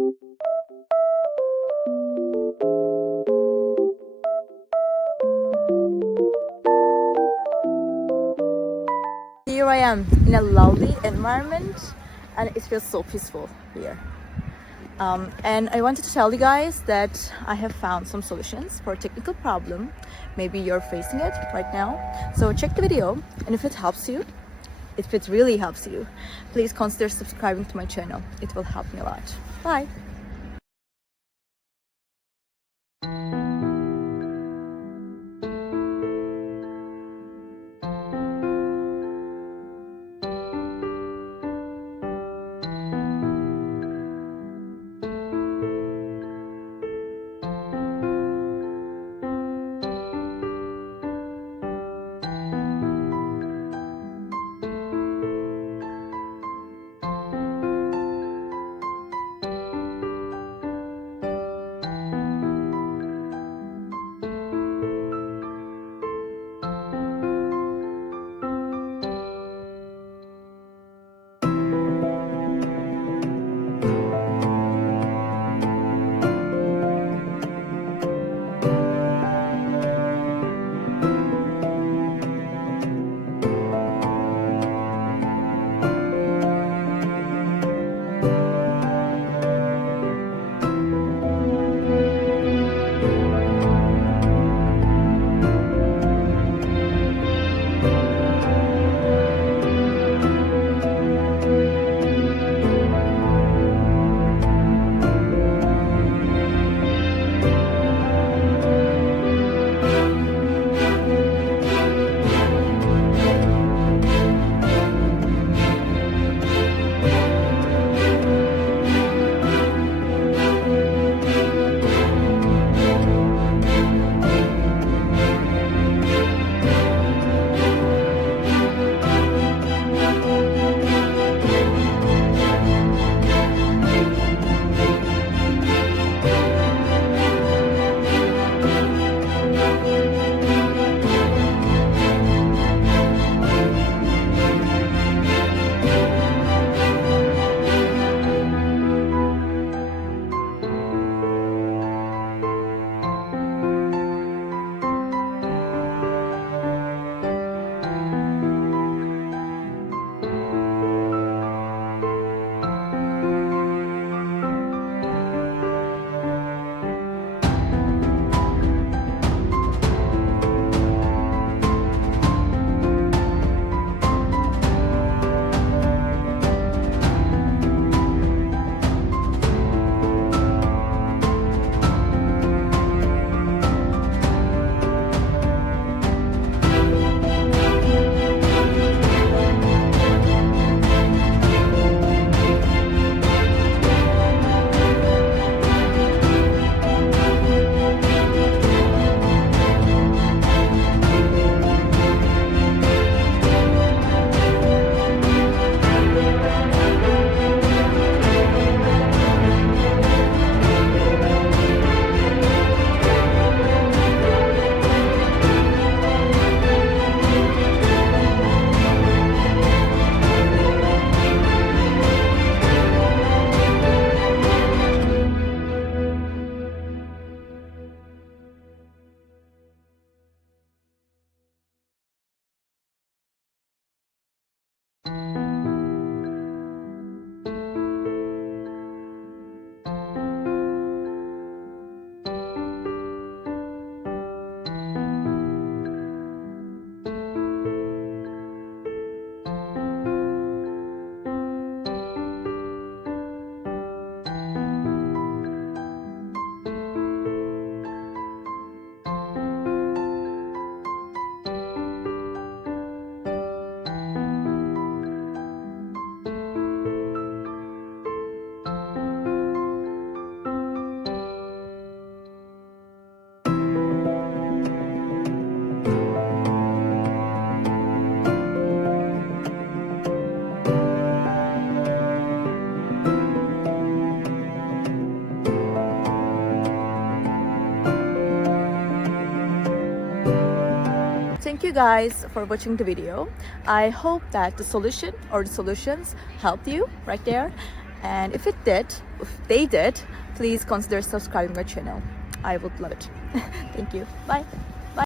Here I am in a lovely environment and it feels so peaceful here. And I wanted to tell you guys that I have found some solutions for a technical problem. Maybe you're facing it right now. So check the video, and if it helps you, if it really helps you, please consider subscribing to my channel. It will help me a lot. Bye! Thank you guys for watching the video. I hope that the solution or the solutions helped you right there. And if they did, please consider subscribing my channel. I would love it. Thank you. Bye.